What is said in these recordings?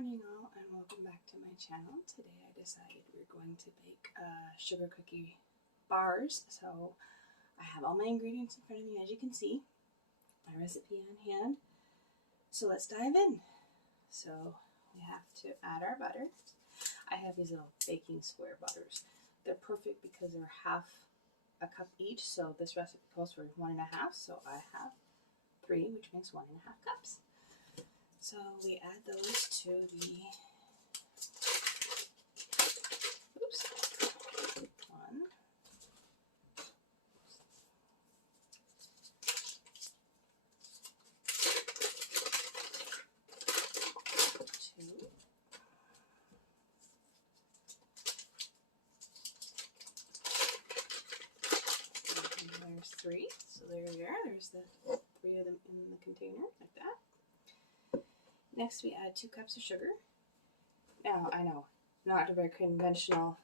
morning all, and welcome back to my channel. Today I decided we're going to bake sugar cookie bars. So I have all my ingredients in front of me, as you can see, my recipe on hand. So let's dive in. So we have to add our butter. I have these little baking square butters. They're perfect because they're half a cup each, so this recipe calls for 1.5, so I have 3, which makes 1.5 cups. So we add those to the, one, two, and there's 3. So there we are. There's the 3 of them in the container, like that. Next, we add 2 cups of sugar. Now, I know, not a very conventional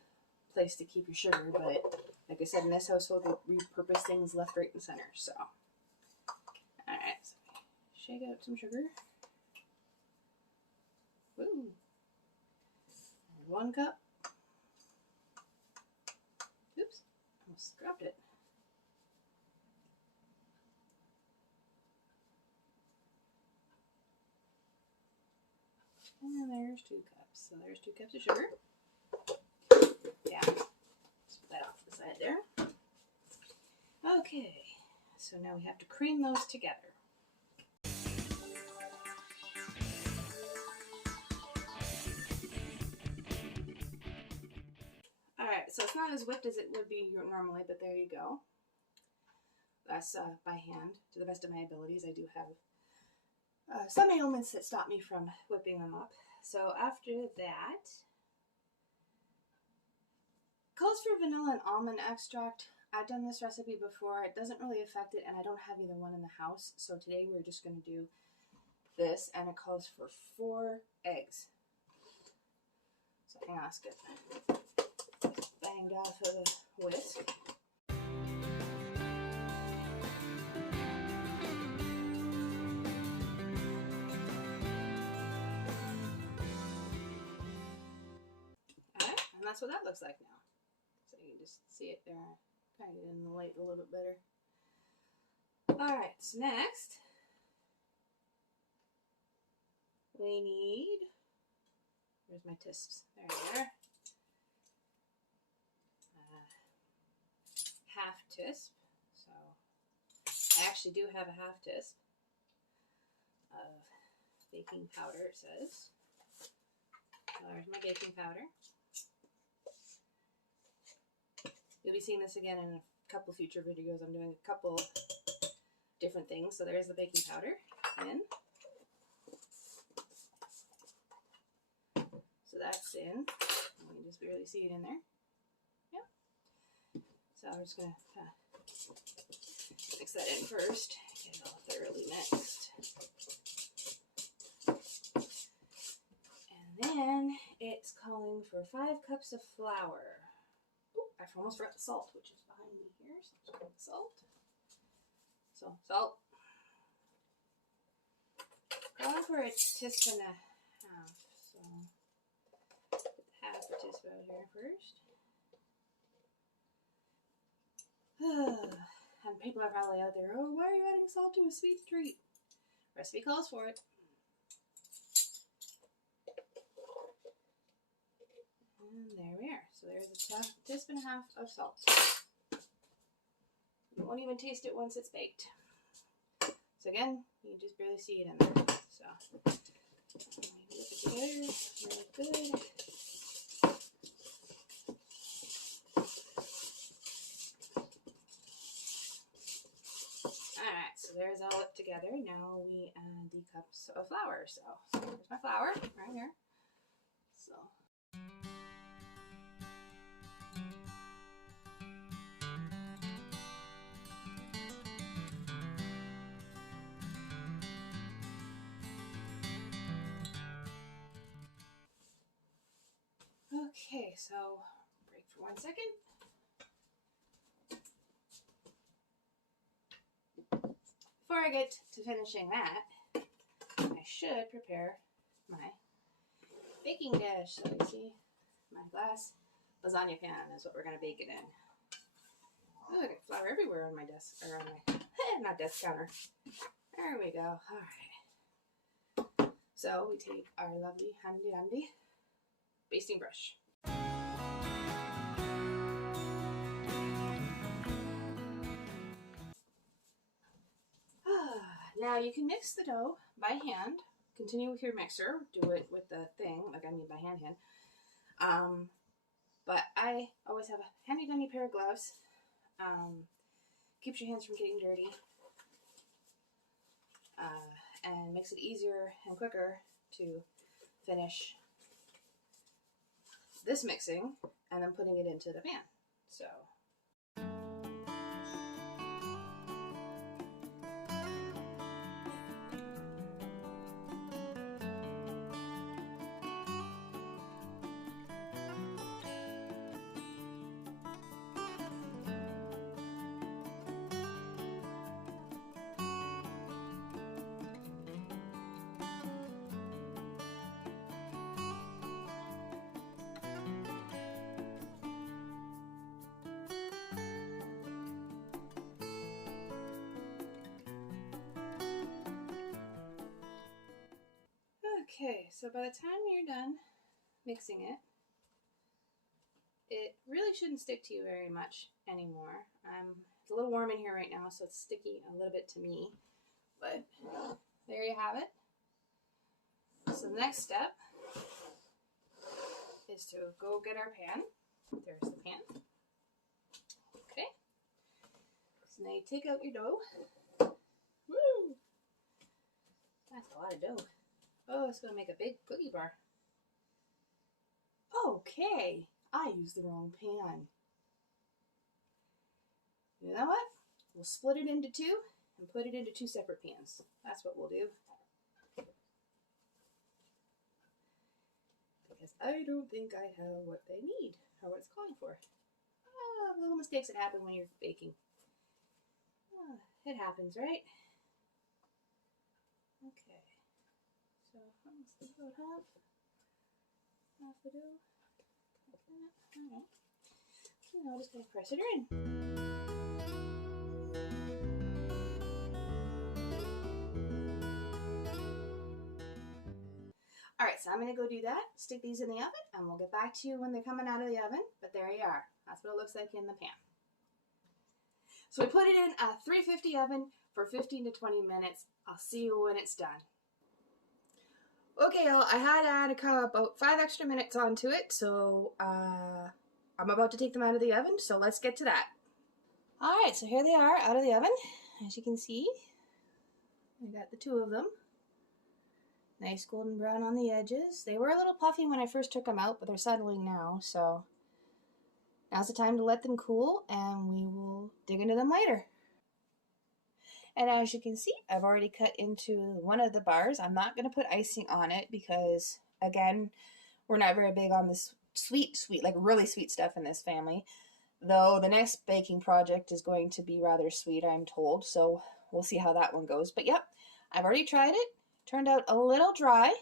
place to keep your sugar, but like I said, in this household, we repurpose things left, right, and center. So, alright, so shake out some sugar. Woo! And 1 cup. Oops, almost scrubbed it. And there's 2 cups. So there's 2 cups of sugar. Yeah, let's put that off to the side there. Okay, so now we have to cream those together. Alright, so it's not as whipped as it would be normally, but there you go. That's by hand, to the best of my abilities. I do have some ailments that stop me from whipping them up. So after that, calls for vanilla and almond extract. I've done this recipe before. It doesn't really affect it, and I don't have either one in the house. So today we're just going to do this, and it calls for 4 eggs. So hang on, let's get banged off of the whisk. That's what that looks like now. So you can just see it there, kind of in the light a little bit better. Alright, so next we need, where's my tisps? There they are. Half tisp. So I actually do have a half tisp of baking powder, it says. So there's my baking powder. You'll be seeing this again in a couple future videos. I'm doing a couple different things. So there's the baking powder in. So that's in. You can just barely see it in there. Yeah. So I'm just going to mix that in first. Get it all thoroughly mixed. And then it's calling for 5 cups of flour. I almost forgot the salt, which is behind me here. So I'm just going to salt. So salt. Going for a teaspoon and a half. So put half a teaspoon out here first. And people are probably out there, oh, why are you adding salt to a sweet treat? Recipe calls for it. And there we are. So there's a teaspoon and a half of salt. You won't even taste it once it's baked. So again, you can just barely see it in there. So whip it together really good. Alright, so there's all whipped together. Now we add the cups of flour. So here's my flour right here. So okay, so break for 1 second. Before I get to finishing that, I should prepare my baking dish. So you see my glass lasagna pan is what we're going to bake it in. Oh, I got flour everywhere on my desk, or on my, not desk, counter. There we go. All right. So we take our lovely handy dandy basting brush. Now you can mix the dough by hand. Continue with your mixer. Do it with the thing, like I mean by hand. But I always have a handy dandy pair of gloves. Keeps your hands from getting dirty. And makes it easier and quicker to finish this mixing and then putting it into the pan. So okay, so by the time you're done mixing it, it really shouldn't stick to you very much anymore. It's a little warm in here right now, so it's sticky a little bit to me. But there you have it. So the next step is to go get our pan. There's the pan. Okay. So now you take out your dough. Woo! That's a lot of dough. Oh, it's going to make a big cookie bar. Okay, I used the wrong pan. You know what? We'll split it into two and put it into two separate pans. That's what we'll do. Because I don't think I have what they need or what it's calling for. Little mistakes that happen when you're baking. It happens, right? Okay. So almost about half the dough. Alright. So now I'm just going to press it in. Alright, so I'm going to go do that, stick these in the oven, and we'll get back to you when they're coming out of the oven. But there you are. That's what it looks like in the pan. So we put it in a 350 oven for 15 to 20 minutes. I'll see you when it's done. Okay, y'all, I had to add about 5 extra minutes onto it, so I'm about to take them out of the oven, so let's get to that. Alright, so here they are out of the oven. As you can see, I got the two of them. Nice golden brown on the edges. They were a little puffy when I first took them out, but they're settling now, so now's the time to let them cool, and we will dig into them later. And as you can see, I've already cut into one of the bars. I'm not going to put icing on it because, again, we're not very big on this sweet, like really sweet stuff in this family. Though the next baking project is going to be rather sweet, I'm told. So we'll see how that one goes. But yep, I've already tried it. Turned out a little dry,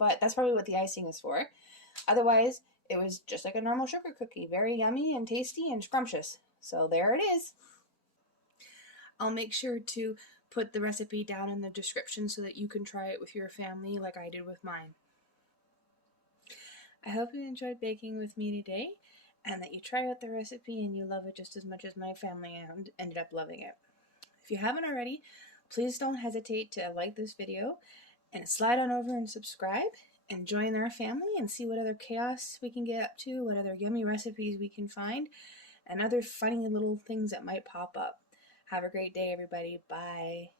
but that's probably what the icing is for. Otherwise, it was just like a normal sugar cookie. Very yummy and tasty and scrumptious. So there it is. I'll make sure to put the recipe down in the description so that you can try it with your family like I did with mine. I hope you enjoyed baking with me today and that you try out the recipe and you love it just as much as my family ended up loving it. If you haven't already, please don't hesitate to like this video and slide on over and subscribe and join our family and see what other chaos we can get up to, what other yummy recipes we can find, and other funny little things that might pop up. Have a great day, everybody. Bye.